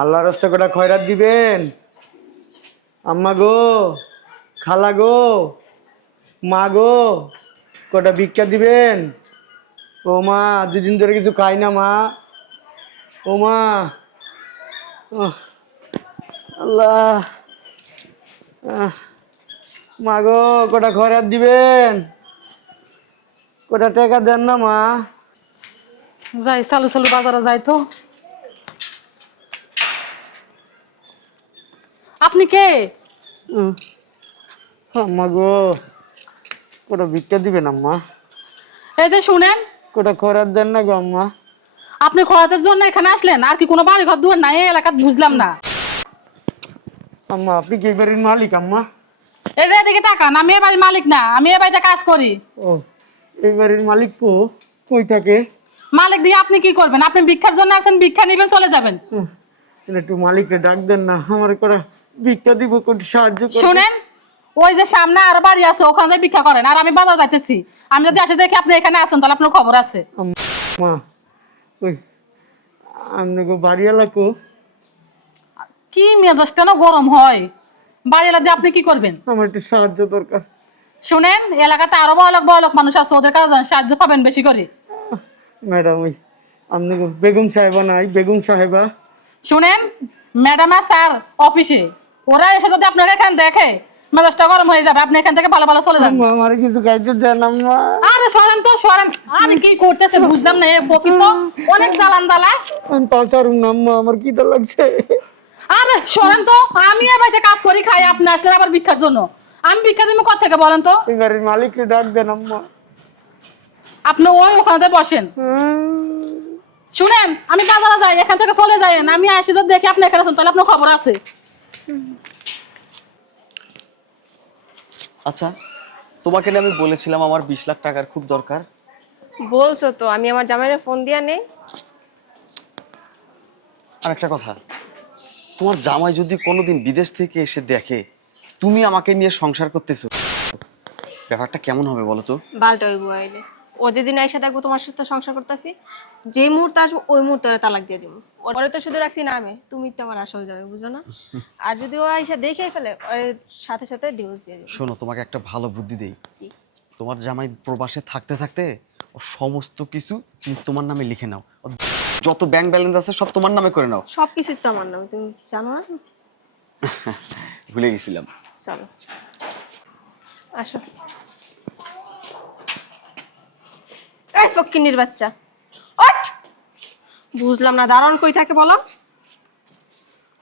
আল্লাহ রাস্তা কটা খয়রাত দিবেন। আম্মা গো, খালা গো, মা গো, কটা ভিক্ষা দিবেন। ও মা, দুদিন ধরে কিছু খাই না মা। ও মা, আল্লাহ, মা গো, কটা খয়রাত দিবেন। কটা টাকা দেন না মা। যাই চালু চালু বাজারে যাই তো। আপনি কে? আম্মা গো, কটা ভিক্ষা দিবেন আম্মা। এই যে শুনেন, কটা খয়রাত দেন না গো আম্মা। আপনি খরাতের জন্য এখানে আসলেন, আর কি কোনো বাড়ি ঘর দুয়ার নাই এই এলাকাত? বুঝলাম না। আম্মা আপনি কি বাড়ির মালিক আম্মা? এই যে এদিকে তাকান, আমি এ বাড়ির মালিক না, আমি এ বাড়িতে কাজ করি। ও, এই বাড়ির মালিক কই থাকে? মালিক দিয়ে আপনি কি করবেন? আপনি ভিক্ষার জন্য আসেন, ভিক্ষা নিবেন, চলে যাবেন। একটু মালিককে ডাক দেন না, আমার কটা ভিক্ষা দিব, একটু সাহায্য করবেন। শুনেন, ওই যে সামনে আরো বাড়ি আছে, ওখানে যাই ভিক্ষা করেন, আর আমি বাজার যাইতেছি। আমি যদি আসে দেখি আপনি এখানে আছেন, তাহলে আপনার খবর আছে। মা, ওই আপনাকে বাড়ি এলাকো? কি মেজাজটা না গরম হয়। বাড়ি এলা দিয়ে আপনি কি করবেন? আমার একটু সাহায্য দরকার। শুনেন, এলাকাতে আরো বড় লোক মানুষ আছে, ওদের কাছে যান, সাহায্য পাবেন বেশি করে। ম্যাডাম, ওই আপনাকে বেগম সাহেবা নাই? বেগম সাহেবা। শুনেন, ম্যাডাম আর স্যার অফিসে, ওরা এসে যদি আপনাকে এখানে দেখে, মেজাজটা গরম হয়ে যাবে। আপনি এখান থেকে ভালো ভালো চলে যান। আম্মা, আমার কিছু খাইতে দেন আম্মা। আরে সরেন তো, সরেন। আরে কি করতেছে বুঝলাম না, এ বকিত অনেক জ্বালান জ্বালায়। আমি পাচারুম না আম্মা, আমার খিদা লাগছে। আরে সরেন তো, আমি এ বাড়িতে কাজ করি, খাই, আপনি আসলে আবার ভিক্ষার জন্য। আমি ভিক্ষা দিব কোথা থেকে বলেন তো? এই বাড়ির মালিককে ডাক দেন আম্মা। আপনি ওখানে বসেন। শুনেন, আমি বাজারে যাই, এখান থেকে চলে যাই। আমি আসি যদি দেখি আপনি এখানে আছেন, তাহলে আপনার খবর আছে। আচ্ছা, তোমাকে না আমি বলেছিলাম আমার 20 লাখ টাকার খুব দরকার। বলছো তো, আমি আমার জামাইরে ফোন দিয়া নেই। আর একটা কথা, তোমার জামাই যদি কোনোদিন বিদেশ থেকে এসে দেখে তুমি আমাকে নিয়ে সংসার করতেছো, ব্যাপারটা কেমন হবে বলো তো? বালটা ওই বইলে ও যেদিন আইসা দেখবো তোমার সাথে সংসার করতেছি, যে মুহূর্তে আসবো ওই মুহূর্তে ওরে তালাক দিয়ে দিব। ওরে তো শুধু রাখছি নামে, তুমি তো আমার আসল যাবে, বুঝো না? আর যদি ও আইসা দেখেই ফেলে, ওর সাথে সাথে ডিভোর্স দিয়ে দিব। শোনো, তোমাকে একটা ভালো বুদ্ধি দেই। কি? তোমার জামাই প্রবাসে থাকতে থাকতে ও সমস্ত কিছু তুমি তোমার নামে লিখে নাও। ওর যত ব্যাংক ব্যালেন্স আছে সব তোমার নামে করে নাও। সবকিছুই তো আমার নামে, তুমি জানো না? ভুলে গেছিলাম। চলো আসো। এই ফকিন্নির বাচ্চা, ওঠ! বুঝলাম না, দারোয়ান কই থাকে বলো?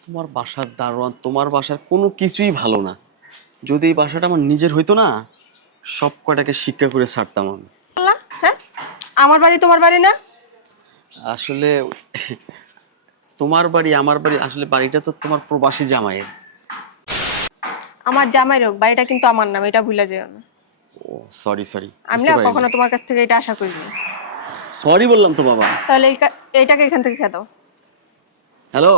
তোমার বাসার দারোয়ান, তোমার বাসার কোনো কিছুই ভালো না। যদি এই বাসাটা আমার নিজের হইতো না, সব কটাকে শিক্ষা করে ছাড়তাম আমি। বললা, হ্যাঁ? আমার বাড়ি তোমার বাড়ি না? আসলে তোমার বাড়ি আমার বাড়ি, আসলে বাড়িটা তো তোমার প্রবাসী জামাইয়ের। আমার জামাইর হোক, বাড়িটা কিন্তু আমার নাম, এটা ভুলে যেও না। ও সরি সরি, আমি না কখনো তোমার কাছ থেকে এটা আশা করি না। সরি বললাম তো বাবা। তাহলে এইটাকে এখান থেকে খেয়ে দাও। হ্যালো,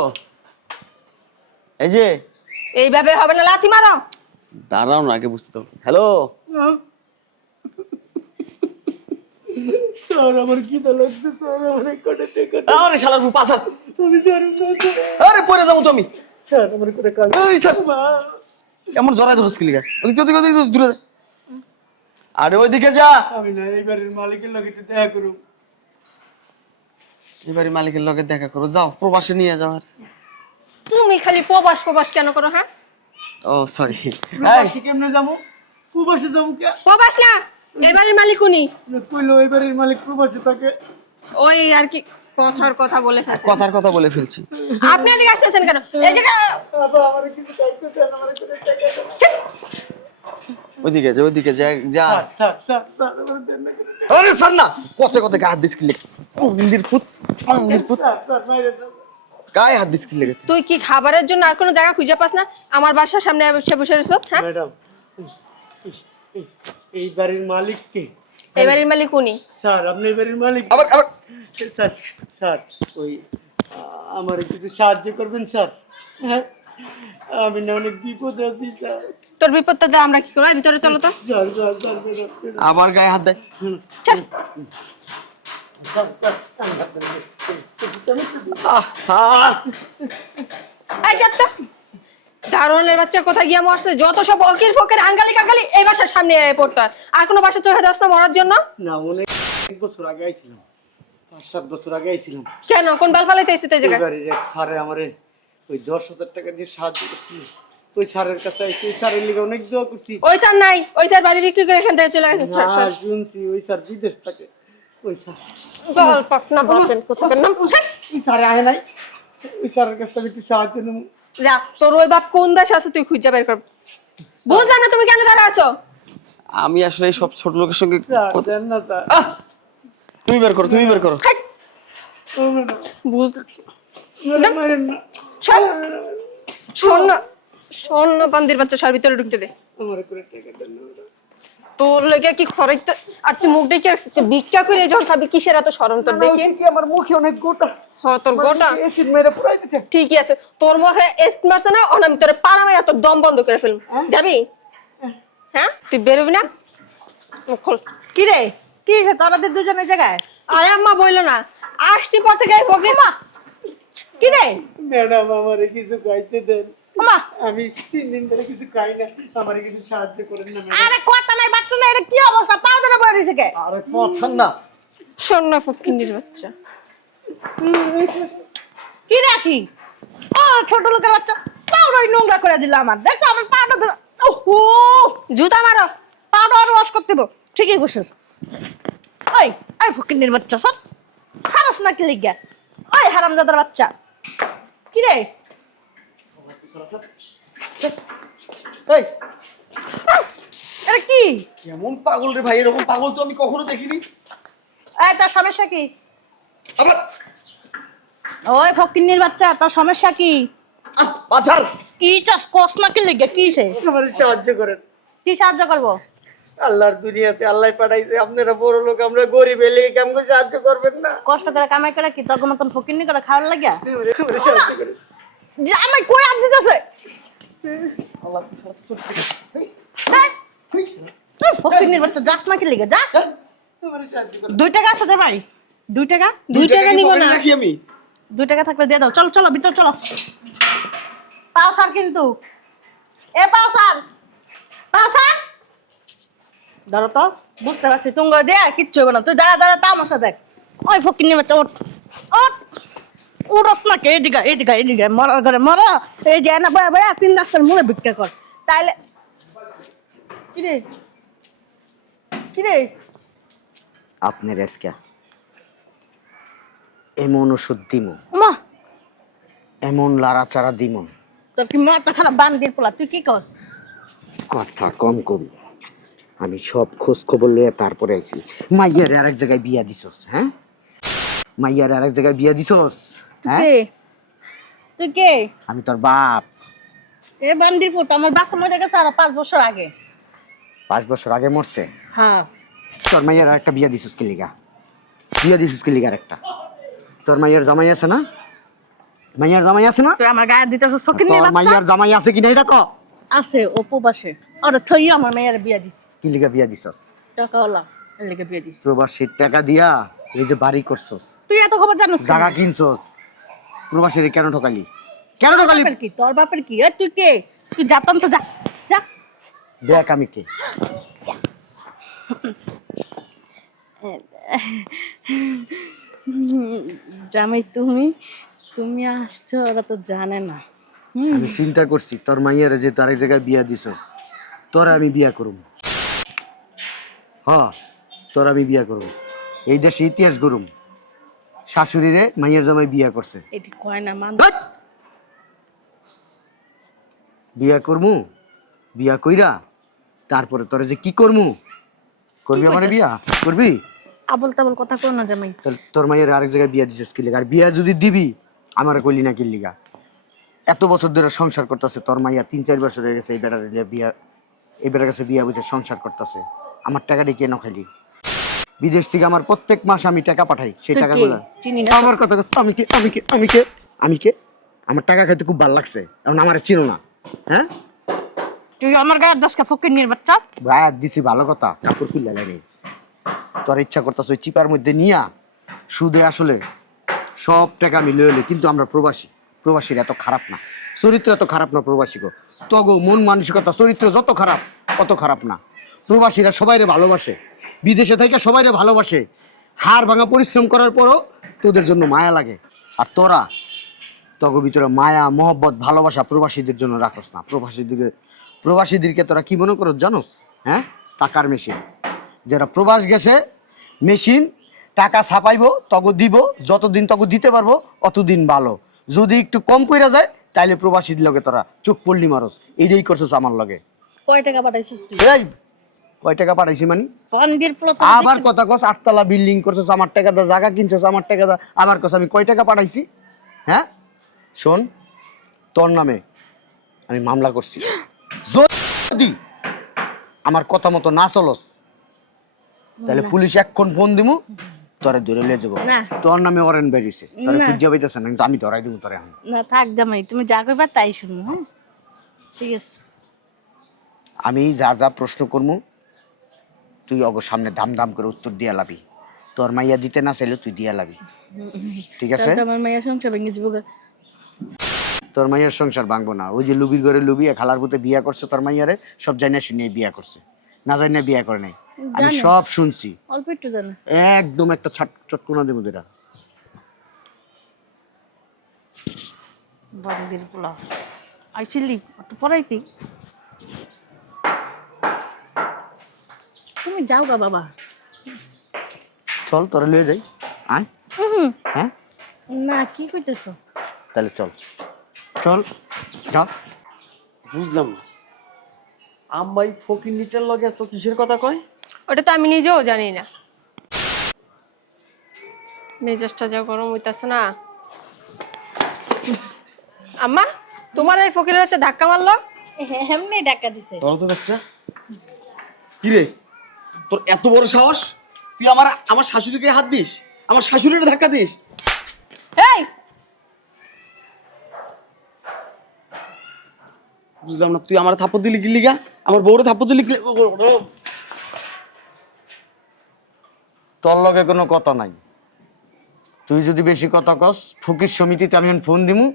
এই যে এইভাবে হবে না, লাথি মারো। দাঁড়াও না, আগে বুঝতে তো। হ্যালো, স্যার, আমার খিদা লাগছে স্যার, আমার কটা টাকা দেন। আরে শালার বউ পাছা, আমি জানি না স্যার। আরে পড়ে যাবো তো আমি। স্যার, আমার কটা কাজ। এই স্যার, এমন জড়াই ধরছ কি লিগা? ওদিকে ওদিকে ওদিকে দূরে যা। আরে ওইদিকে যা। আমি না, এই বাড়ির মালিকের লগে একটু দেখা করুম। এবারে মালিকের লগে দেখা করো, যাও প্রবাসে নিয়ে যাও। আর তুমি খালি প্রবাস প্রবাস কেন করো, হ্যাঁ? ও সরি। প্রবাসী কেমনে যাবো? প্রবাসে যাবো কে? প্রবাস না, এবারের মালিক উনি। কইলো এই বাড়ির মালিক প্রবাসে থাকে। ওই আর কি কথার কথা বলে ফেলছে। কথার কথা বলে ফেলছি। আপনি এদিকে আসতেছেন কেন? এই যে বাবা, আমার কিছু দায়িত্ব দেন, আমার কটা টাকা দেন। ওইদিকে যা, ওইদিকে যা যা। স্যার, স্যার, স্যার, আমার দেন না কেন? আরে স্যার না, কথা কথা গায়ে হাত দিস কি লেগে? মন্দির পুত, মন্দির পুত, স্যার, স্যার, বাইরে যান। গায়ে হাত দিস কি লেগে? তুই কি খাবারের জন্য আর কোনো জায়গা খুঁজে পাস না? আমার বাসার সামনে বসে বসে রইছো, হ্যাঁ? ম্যাডাম, এই বাড়ির মালিক কে? এবারের মালিক উনি। স্যার, আপনি এই বাড়ির মালিক? আবার আবার স্যার, স্যার, ওই আমার কিছু সাহায্য করবেন স্যার? হ্যাঁ, আমি না অনেক বিপদে আছি স্যার। তোর বিপদটা দে, আমরা কি করব? ভিতরে চলো তো। Sir, sir, sir, madam. আবার গায়ে হাত দেয়। চল। হুম। চল। এই যাত্রা দারোয়ানের বাচ্চা কোথায় গিয়ে মরছে? যত সব অকির ফকির আঙ্গালি কাঙ্গালি এই বাসার সামনে এসে পড়তো। আর কোনো বাসা চোখে যাস না মরার জন্য? না অনেক বছর আগে আইছিলাম, 5-7 বছর আগে আইছিলাম। কেন কোন বাল ফালাইতে এসে তো এই জায়গায়? বাড়ির এক স্যারে আমারে ওই 10,000 টাকা দিয়ে সাহায্য করছিল। ওই স্যারের কাছে আইছি, ওই স্যারের লিগে অনেক দোয়া করছি। ওই স্যার নাই, ওই স্যার বাড়ি বিক্রি করে এখান থেকে চলে গেছে। না, শুনছি ওই স্যার বিদেশ থাকে। ওই স্যার বল পাকনা বলতেন কোথাকার নাম? ওই স্যারে আহে নাই। ওই স্যারের কাছে আমি একটু সাহায্য নেব। যা, তোর ওই বাপ কোন দেশে আছে তুই খুঁজে বের কর। বুঝলাম না তুমি কেন দাঁড়া আছো? আমি আসলে এই সব ছোট লোকের সঙ্গে স্যার দেন না স্যার। তুমি বের করো, তুমি বের করো। হাই, ও ম্যাডাম, বুঝলাম মারেন না। স্বর্ণ বান্দির বাচ্চা সার ভিতরে ঢুকতে দে। আমার করে টাকা দেন না ম্যাডাম। তোর লেগে কি খরাইতে আর তুই মুখ দেখে ভিক্ষা করে যখন খাবি কিসের এত শরম তোর দেখে? কি আমার মুখে অনেক গোটা। হ্যাঁ তোর গোটা এসিড মেরে পুরাই দিতে। ঠিকই আছে, তোর মুখে এস্ট মারছে না অনাম তোর পাড়া মেরে তোর দম বন্ধ করে ফেলব। যাবি? হ্যাঁ তুই বেরোবি না? মুখ খোল। কি রে কি হয়েছে তোরা দুজনের জায়গায়? আরে আম্মা বইলো না, আসছি পর থেকে ফকির মা। কি রে ম্যাডাম আমারে কিছু খাইতে দেন। ওমা আমি 3 দিন ধরে কিছু খাই না, আমারে কিছু সাহায্য করেন না ম্যাডাম। আরে কথা নাই বাচ্চা নাই, এটা কি অবস্থা? পাও ধরে বয়ে দিছে কে? আরে কথা না। শোন না ফকির বাচ্চা, কি রাখি ও ছোট লোকের বাচ্চা পাউডার নোংরা করে দিল আমার। দেখছো আমার পাউডার, ওহো জুতা মারো। পাউডার ওয়াশ করতে দেবো। ঠিকই বসেছ। ওই ওই ফকিন্নির বাচ্চা সব খারাপ না কি লিগা? ওই হারামজাদার বাচ্চা কি রে? এই এটা কি? কেমন পাগল রে ভাই, এরকম পাগল তো আমি কখনো দেখিনি। এই তোর সমস্যা কি? আবার ওই ফকিন্নির বাচ্চা তোর সমস্যা কি? বাজার কি চাস কস না কি লিগা? কিছে? আমারে সাহায্য করেন। কি সাহায্য করবো? আল্লাহর দুনিয়াতে আল্লাহ পাঠাইছে, আপনারা বড় লোক, আমরা গরিব, এলে কেমন করে সাহায্য করবেন না? কষ্ট করে কামাই করে কি তোর মতন ফকিন্নি করে খাওয়ার লাগিয়া? আমারে সাহায্য করেন। যে আমি কই আপ দিতেছে আল্লাহ তো সাহায্য ফকিন্নির বাচ্চা যাস না কি লিগা? যা আমারে সাহায্য করেন। 2 টাকা আছে দে ভাই। 2 টাকা? 2 টাকা নিব না। রাখি আমি। 2 টাকা থাকলে দিয়ে দাও। চলো চলো ভিতর চলো। পাও স্যার কিন্তু এ পাও স্যার, পাও স্যার ধরো তো। বুঝতে পারছি তুঙ্গ দে কিচ্ছু হবে না। তুই দাঁড়া দাঁড়া তামাশা দেখ। ওই ফকিন্নির বাচ্চা ওঠ ওঠ উড়ত না কে? এদিকে এদিকে এদিকে মরার ঘরে মরা। এই যে না বয়া বয়া 3 রাস্তার মুড়ে ভিক্ষা কর তাইলে। কিরে কিরে আপনার আজকে এমন ওষুধ দিমু, মা এমন লাড়াচাড়া দিমু, তোর কি মাথা খারাপ? বান্দির পোলা তুই কি কস? কথা কম করি। আমি সব খোঁজ খবর লইয়া তারপরে আইছি। মাইয়ার আরেক জায়গায় বিয়া দিছস? হ্যাঁ, মাইয়ার আরেক জায়গায় বিয়া দিছস? হ্যাঁ, কে তুই কে? আমি তোর বাপ। এ বান্দির পুত আমার বাসা মরে গেছে আরো 5 বছর আগে। 5 বছর আগে মরছে। হ্যাঁ তোর মাইয়ার আরেকটা বিয়া দিছস কি লিগা? বিয়া দিছস কি লিগা আরেকটা? তোর মাইয়ার জামাই আছে না? মাইয়ার জামাই আছে না? তুই আমার গায়ে দিতেছস ফকির নিয়ে তোর বাচ্চা? মাইয়ার জামাই আছে কিনা এটা কও। আছে উপবাসে। ওরে থই আমার মেয়ের বিয়া দিছি। কি লিগা বিয়া দিছস? টাকা হলা এর লেগে বিয়া দিছি। প্রবাসীর টাকা দিয়া এই যে বাড়ি করছস, তুই এত খবর জানিস? জায়গা কিনছস, প্রবাসীরে কেন ঠকালি? কেন ঠকালি? বাপের কি তোর বাপের কি? এ তুই কে? তুই যাতাম তো যা যা। দেখ আমি কে। জামাই তুমি তুমি আসছো ওরা তো জানে না। আমি চিন্তা করছি তোর মাইয়ারে যে আরেক জায়গায় বিয়া দিছস, তোর আমি বিয়া করুম। হ্যাঁ, তোর আমি বিয়া করুম। এই দেশে ইতিহাস গরুম, শাশুড়িরে মাইয়ার জামাই বিয়া করছে। এটি কয় না মান। ধ্যাৎ! বিয়া করমু, বিয়া কইরা তারপরে তোরে যে কি করমু, করবি আমারে বিয়া করবি? আবল তাবল কথা কর না জামাই। তোর মাইয়ারে আরেক জায়গায় বিয়া দিছস কি লিগা? আর বিয়া যদি দিবি আমারে কইলি না কি লিগা? এত বছর ধরে সংসার করতেছে তোর মাইয়া, 3-4 বছর হয়ে গেছে এই বেটার বিয়া, এই বেটার কাছে বিয়া বুঝে সংসার করতেছে। আমার টাকাটা কেন খাইলি? বিদেশ থেকে আমার প্রত্যেক মাস আমি টাকা পাঠাই, সেই তুই কে? টাকাগুলো চিনি না। আমার কথা কস। আমি কে? আমি কে? আমি কে? আমি কে? আমার টাকা খাইতে খুব ভালো লাগছে, এখন আমার চিনো না? হ্যাঁ, তুই আমার গায়ে 10 কা ফকির নিয়ে বাচ্চা। ভাই দিছি ভালো কথা, কাপড় খুললে লাগে। তোর ইচ্ছা করতেছ ওই চিপার মধ্যে নিয়া সুদে আসলে সব টাকা মিলে হলে, কিন্তু আমরা প্রবাসীর এত খারাপ না, চরিত্র এত খারাপ না প্রবাসী গো। তগো মন মানসিকতা চরিত্র যত খারাপ অত খারাপ না। প্রবাসীরা সবাইরে ভালোবাসে, বিদেশে থেকে সবাইরে ভালোবাসে, হাড় ভাঙা পরিশ্রম করার পরও তোদের জন্য মায়া লাগে। আর তোরা তগো ভিতরে মায়া মহব্বত ভালোবাসা প্রবাসীদের জন্য রাখস না। প্রবাসীদেরকে তোরা কি মনে করো জানোস? হ্যাঁ, টাকার মেশিন। যারা প্রবাস গেছে মেশিন, টাকা ছাপাইবো তগো দিব, যতদিন তগো দিতে পারবো অতদিন ভালো। যদি একটু কম পড়ে যায় তাইলে প্রবাসীর লগে তোরা চোখ পল্লি মারস। এইটাই করছস আমার লগে। কয় টাকা পাঠাইছিস তুই? এই কয় টাকা পাঠাইছি মানে? কনগির প্লট আবার কথা কস, 8 তলা বিল্ডিং করছস আমার টাকা দা, জায়গা কিনছস আমার টাকা দা, আবার কস আমি কয় টাকা পাঠাইছি? হ্যাঁ শোন, তোর নামে আমি মামলা করছি। যদি আমার কথা মতো না চলস তাহলে পুলিশ এক্ষণ ফোন দিমু, তোরে ধরে লিয়ে যাবো। না। তোর নামে ওয়ারেন্ট বেরিয়েছে, তোরে না। খুঁজে পাইতেছ না, কিন্তু আমি ধরাই দিব তোরে। এখন না থাক জামাই, তুমি যা কইবা তাই শুনবো। হ্যাঁ ঠিক আছে। আমি যা যা প্রশ্ন করবো তুই অগ সামনে দাম দাম করে উত্তর দিয়া লাবি। তোর মাইয়া দিতে না চাইলে তুই দিয়া লাবি, ঠিক আছে? তাহলে আমার মায়ের সংসার ভেঙে যাবো গা। তোর মাইয়ার সংসার ভাঙবো না। ওই যে লুবির ঘরে লুবি খালার পুতে বিয়া করছে, তোর মাইয়ারে সব জানিয়ে শুনে বিয়া করছে, না জানিয়ে বিয়া করে নাই। আমি জানে। সব শুনছি। অল্প একটু জানা। একদম একটা চটকোনা দেবো তোরা। বড়দের পোলা আইছিলি অত পড়াইতি। তুমি যাও গা বাবা। চল তোরা লিয়ে যাই। আয়। হ্যাঁ না কি কইতেছো? তাহলে চল চল যা। বুঝলাম না, আম্মাই ফকির নিটার লগে এত কিসের কথা কয়? ওটা তো আমি নিজেও জানি না। মেজাজটা যা গরম হইতাছে না। আম্মা, তোমার এই ফকিরের হচ্ছে ধাক্কা মারলো? এমনি টাকা দিছে। তোর তো একটা কি রে, তোর এত বড় সাহস, তুই আমার শাশুড়িকে হাত দিস, আমার শাশুড়ির ধাক্কা দিস? এই বুঝলাম না, তুই আমার থাপ্পড় দিলি কি লিগা? আমার বউরে থাপ্পড় দিলি কি? তোর লগে কোনো কথা নাই। তুই যদি বেশি কথা কস, ফকির সমিতিতে আমি ফোন দিমু,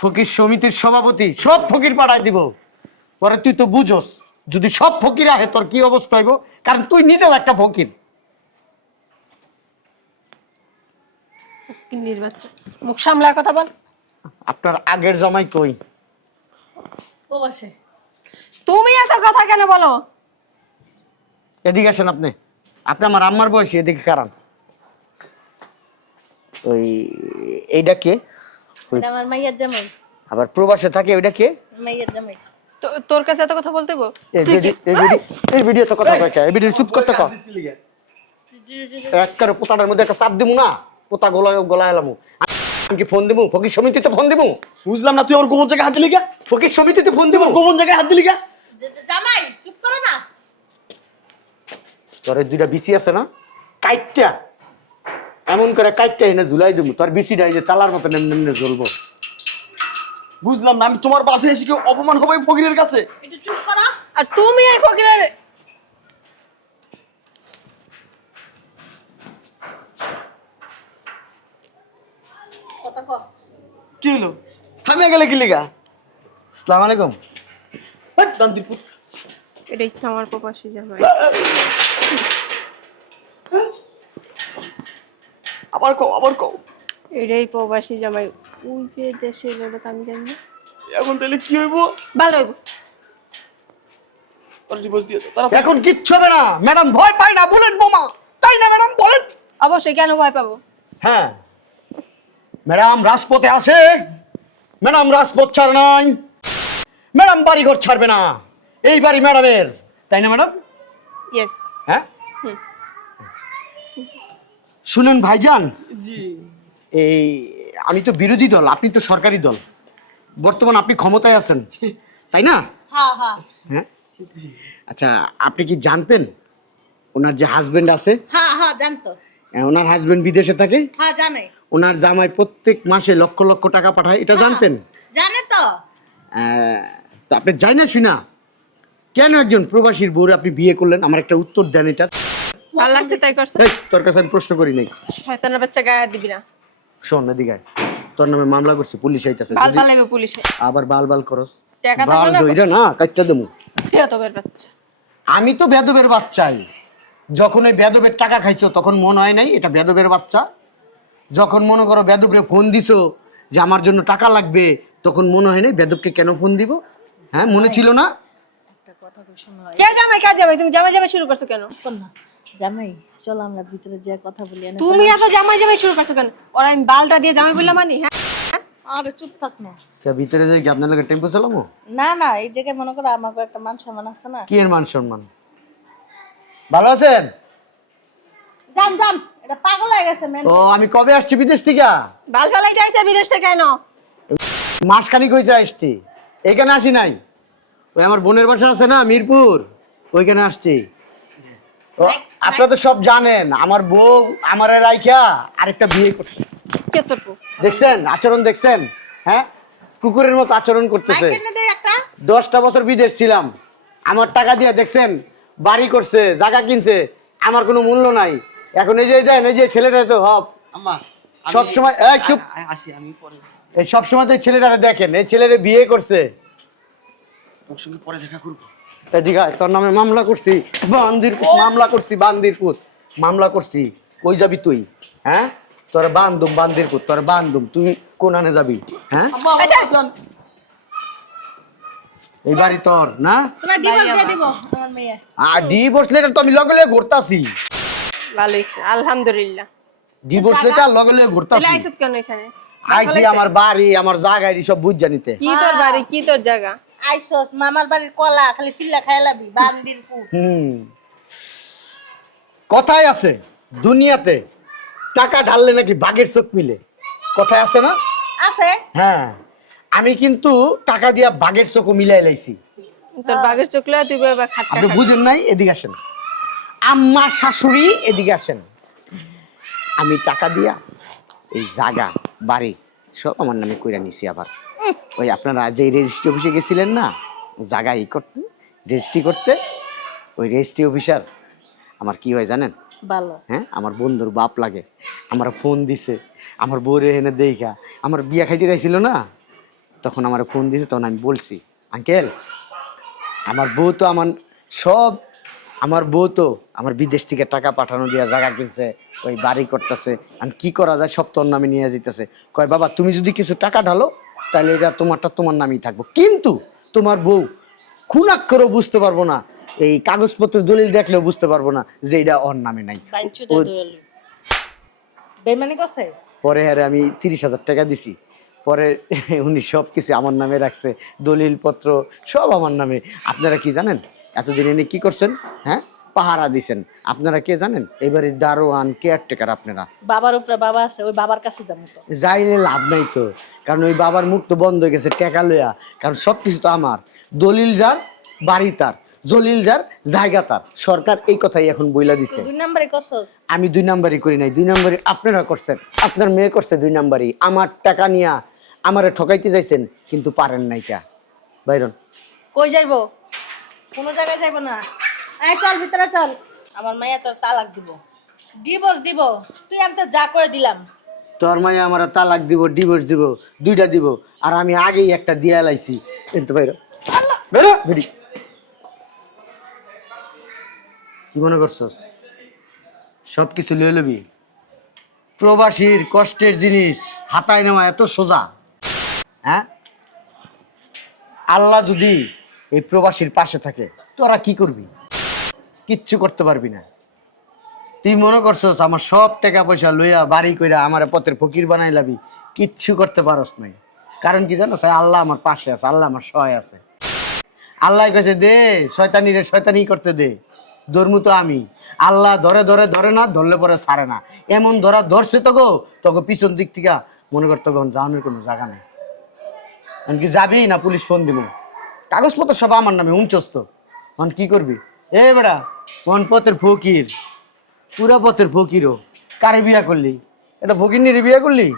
ফকির সমিতির সভাপতি সব ফকির পাঠাই দিব। পরে তুই তো বুঝোস যদি সব ফকির আহে তোর কি অবস্থা হইব, কারণ তুই নিজেও একটা ফকির। কিন্নির বাচ্চা, মুখ সামলায় কথা বল। আপনার আগের জামাই কই? ও বসে। তুমি এত কথা কেন বলো? এদিকে আসেন। আপনি আমার আম্মার বয়সী, এদিকে কারণ ওই এইটা কে? এটা আমার মাইয়ার জামাই। আবার প্রবাসে থাকে, ওইটা কে? মাইয়ার জামাই। তোর কাছে এত কথা বলতে বল? এই ভিডিও তো কথা কয়, এই ভিডিও চুপ করতে কও। একবারে পোতাটার মধ্যে একটা চাপ দিমু না, পোতা গলায় এলামু। আমি কি ফোন দিমু? ফকির সমিতিতে ফোন দিমু। বুঝলাম না, তুই আমার গোপন জায়গায় হাত দিলি কে? ফকির সমিতিতে ফোন দিমু। গোপন জায়গায় হাত দিলি কে? জামাই চুপ করো না। তোর দুইটা বিচি আছে না, কাইটটা এমন করে কাইটটা এনে ঝুলাই দিমু। তোর বিচিটা এই যে তালার মতো নেমনে জ্বলবো। বুঝলাম না, আমি তোমার বাসায় এসে কেউ অপমান হবে ফকিরের কাছে? একটু চুপ করো। আর তুমি এই ফকিরের কথা কও। কি হলো? থামিয়ে গেলে কি লিগা? আসসালামু আলাইকুম। এটাই তো আমার প্রবাসী জামাই। আবার কও। এটাই প্রবাসী জামাই। ওই যে দেশে গেলো তো আমি জানি না। এখন তাহলে কি হইব? ভালো হইব। তোর ডিভোর্স দিয়ে দাও তারা। এখন কিচ্ছু হবে না ম্যাডাম, ভয় পাই না বলেন বোমা, তাই না ম্যাডাম বলেন? অবশ্যই, কেন ভয় পাবো? হ্যাঁ ম্যাডাম রাজপথে আছে, ম্যাডাম রাজপথ ছাড় নাই, ম্যাডাম বাড়িঘর ছাড়বে না, এই বাড়ি ম্যাডামের, তাই না ম্যাডাম? ইয়েস। হ্যাঁ হুম। শুনেন ভাইজান, জি। এই আমি তো বিরোধী দল, আপনি তো সরকারি দল, বর্তমান আপনি ক্ষমতায় আছেন, তাই না? হ্যাঁ হ্যাঁ হ্যাঁ আচ্ছা, আপনি কি জানতেন ওনার যে হাজবেন্ড আছে, হ্যাঁ হ্যাঁ জানতো। ওনার হাজবেন্ড বিদেশে থাকে, হ্যাঁ জানে। ওনার জামাই প্রত্যেক মাসে লক্ষ লক্ষ টাকা পাঠায়, এটা জানতেন? জানে তো। তো আপনি যাই না শুনা কেন একজন প্রবাসীর বউরে আপনি বিয়ে করলেন? আমার একটা উত্তর দেন এটা। ভাল লাগছে তাই করছো। এই তোর কাছে আমি প্রশ্ন করি নাই। শয়তানের বাচ্চা গায়ে হাত দিবি না। শোন এদিকে আয়। তোর নামে মামলা করছি, পুলিশ আইতাছে। ভাল যদি পালাইবে পুলিশে। আবার বাল বাল করস, টাকা বাল থাকলে না ধইরা না কাটটা দেবো। তুইও তো বের বাচ্চা। আমি তো বেদবের বাচ্চাই। যখন ওই বেদবের টাকা খাইছো তখন মনে হয় নাই এটা বেদবের বাচ্চা? যখন মনে করো বেদবরে ফোন দিছো যে আমার জন্য টাকা লাগবে, তখন মনে হয় নাই বেদবকে কেন ফোন দিব? হ্যাঁ মনে ছিল না? কে জামাই কে জামাই? তুমি জামাই জামাই শুরু করছো কেন? না জামাই চল আমরা ভিতরে যে কথা বলি। তুমি এত জামাই জামাই শুরু করছো কেন? ওরা আমি বালটা দিয়ে জামাই বললাম মানি? হ্যাঁ আরে চুপ থাক না। কে ভিতরে যাই কি আপনার লাগে টেম্পো চালামো? না না, এই জায়গায় মনে করো আমাকে একটা মান সম্মান আছে না। কি এর মান সম্মান? ভালো আছেন? জান জান, এটা পাগল হয়ে গেছে মেন। ও আমি কবে আসছি বিদেশ থেকে? বাল ফেলাই যাইছে বিদেশ থেকে কেন? মাসখানিক হয়েছে আসছি, এখানে আসি নাই। ওই আমার বোনের বাসা আছে না মিরপুর, ওইখানে আসছি। ও, আপনারা তো সব জানেন আমার বউ আমার রাইখা আরেকটা বিয়ে করছে। কে তোর বউ? দেখছেন আচরণ, দেখছেন? হ্যাঁ কুকুরের মতো আচরণ করতেছে। কেন দে একটা 10টা বছর বিদেশ ছিলাম, আমার টাকা দিয়ে দেখছেন বাড়ি করছে, জায়গা কিনছে, আমার কোনো মূল্য নাই। এখন এই যে দেন এই যে ছেলেটা তো হব আম্মা সব সময় এই চুপ, আসি আমি পরে এই সব সময় তো এই ছেলেটারে দেখেন, এই ছেলেরে বিয়ে করছে। তোর সঙ্গে পরে দেখা করবো। এদিকে আয়, তোর নামে মামলা করছি, মামলা করছি, বান্দির পুত মামলা করছি। কই যাবি তুই? হ্যাঁ তোর বান্ধব, বান্দির পুত তোর বান্ধব, তুই কোন আনে যাবি? হ্যাঁ এই বাড়ি তোর না? তোমার ডিভোর্স দিয়ে দিব তোমার মেয়ে। আর ডিভোর্স লেটার তো আমি লগে লগে ঘুরতাছি। ভালো হইছে আলহামদুলিল্লাহ। ডিভোর্স লেটার লগে লগে তাহলে ঘুরতাছি। আইছত কেন এখানে? আইছি আমার বাড়ি আমার জায়গা এটি সব বুঝ জানিতে। কি তোর বাড়ি কি তোর জায়গা? আইসস মামার বাড়ির কলা খালি সিল্লা খাইলাবি বান্দির পুত। কথায় আছে দুনিয়াতে টাকা ঢাললে নাকি বাঘের চোখ মিলে, কথায় আছে না? আছে হ্যাঁ আমি কিন্তু টাকা দিয়া বাঘের চোখও মিলাই লাইছি। তোর বাঘের চোখলে তুই বাবা খাটকা আপনি বুঝেন নাই? এদিকে আসেন, আম্মা শাশুড়ি এদিকে আসেন। আমি টাকা দিয়া এই জায়গা বাড়ি সব আমার নামে কইরা নিছি। আবার ওই আপনারা যে রেজিস্ট্রি অফিসে গেছিলেন না জায়গা ই করতে, রেজিস্ট্রি করতে, ওই রেজিস্ট্রি অফিসার আমার কি হয় জানেন? ভালো। হ্যাঁ আমার বন্ধুর বাপ লাগে, আমার ফোন দিছে, আমার বউরে এনে দেখা আমার বিয়া খাইতে চাইছিল না, তখন আমার ফোন দিছে। তখন আমি বলছি আঙ্কেল আমার বউ তো আমার বউ তো আমার বিদেশ থেকে টাকা পাঠানো দিয়া জায়গা কিনছে, ওই বাড়ি করতেছে, আমি কি করা যায় সব তোর নামে নিয়ে যেতেছে। কয় বাবা তুমি যদি কিছু টাকা ঢালো তাহলে এটা তোমারটা তোমার নামেই থাকবো, কিন্তু তোমার বউ খুনাক্ষরও বুঝতে পারবো না, এই কাগজপত্র দলিল দেখলেও বুঝতে পারবো না যে এটা ওর নামে নাই। বেমানি করছে। পরে আরে আমি 30,000 টাকা দিছি, পরে উনি সব কিছু আমার নামে রাখছে, দলিল পত্র সব আমার নামে। আপনারা কি জানেন এতদিন এনে কি করছেন? হ্যাঁ পাহারা দিছেন। আপনারা কে জানেন? এবারে দারোয়ান কেয়ারটেকার আপনারা। বাবার উপরে বাবা আছে, ওই বাবার কাছে যাবো তো। যাইলে লাভ নাই তো, কারণ ওই বাবার মুখ তো বন্ধ হয়ে গেছে টাকা লইয়া, কারণ সব কিছু তো আমার। দলিল যার বাড়ি তার, জলিল যার জায়গা তার। সরকার এই কথাই এখন বইলা দিছে। 2 নম্বরে করছস। আমি 2 নাম্বারই করি নাই, 2 নাম্বারই আপনারা করছেন, আপনার মেয়ে করছে 2 নাম্বারই। আমার টাকা নিয়া আমারে ঠকাইতে চাইছেন কিন্তু পারেন নাই। কা বাইরন কই যাইবো? কোন জায়গায় যাইবো না। এই চল ভিতরে চল, আমার মাইয়া তোর তালাক দিব, ডিভোর্স দিব। তুই আমি তো যা করে দিলাম। তোর মাইয়া আমার তালাক দিব, ডিভোর্স দিব, 2টা দিব, আর আমি আগেই একটা দিয়া লাইছি। কিন্তু বাইরো বেরো বেরি। কি মনে করছস সব কিছু লয়ে লবি? প্রবাসীর কষ্টের জিনিস হাতায় নেওয়া এত সোজা? হ্যাঁ আল্লাহ যদি এই প্রবাসীর পাশে থাকে তোরা কি করবি? কিচ্ছু করতে পারবি না। তুই মনে করছস আমার সব টাকা পয়সা লইয়া বাড়ি কইরা আমার পথের ফকির বানাই লাবি? কিচ্ছু করতে পারস নাই। কারণ কি জানো? আল্লাহ আমার পাশে আছে, আল্লাহ আমার সহায় আছে। আল্লাহ কাছে দে শয়তানিরে শয়তানি করতে দে, ধর্ম তো আমি। আল্লাহ ধরে ধরে ধরে না, ধরলে পরে ছাড়ে না। এমন ধরা ধরছে তোকে পিছন দিক থেকে মনে করতো যাওয়ানোর কোনো জায়গা নেই। এমনকি যাবি না পুলিশ ফোন দিব, কাগজপত্র সব আমার নামে উমচস্ত। এখন কি করবি? এ বেড়া কোন পথের ফকির, পুরা পথের ফকিরও কারে বিয়া করলি? এটা ফকির নিয়ে বিয়া করলি?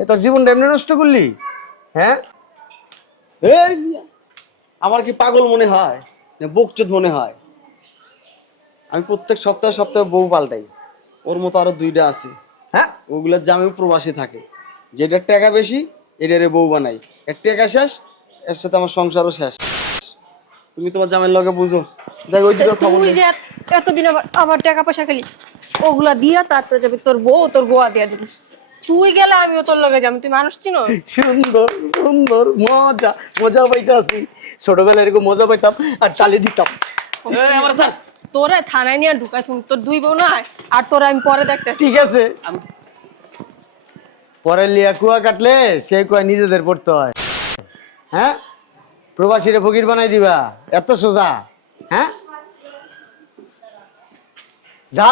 এ তোর জীবনটা এমনি নষ্ট করলি? হ্যাঁ আমার কি পাগল মনে হয় না বকচোদ মনে হয়? আমি প্রত্যেক সপ্তাহে সপ্তাহে বউ পাল্টাই। ওর মতো আরো 2টা আছে, হ্যাঁ ওগুলোর জামাই প্রবাসী থাকে। যেটার টাকা বেশি এটারে বউ বানাই, এর টাকা শেষ, এর সাথে আমার সংসারও শেষ। তুমি তোমার জামাইয়ের লগে বুঝো, যাই ওই দিকের খবর তুই নেই। যে এতদিন আমার টাকা পয়সা খেলি, ওগুলা দিয়া তারপরে যাবি তোর বউ, তোর গোয়া দিয়া দিবি। তুই গেলে আমিও তোর লগে যাবো। তুই মানুষ চিনো? সুন্দর সুন্দর মজা মজা পাইতে আছি, ছোটবেলায় এরকম মজা পাইতাম আর চালিয়ে দিতাম। এই আমার স্যার, তোরা থানায় নিয়ে ঢুকাইছুন, তোর 2 বউ নয়, আর তোরা আমি পরে দেখতেছি। ঠিক আছে, পরে লিয়া কুয়া কাটলে সেই কুয়া নিজেদের পড়তে হয়। হ্যাঁ, প্রবাসীরে ফকির বানাই দিবা এত সোজা? হ্যাঁ, যা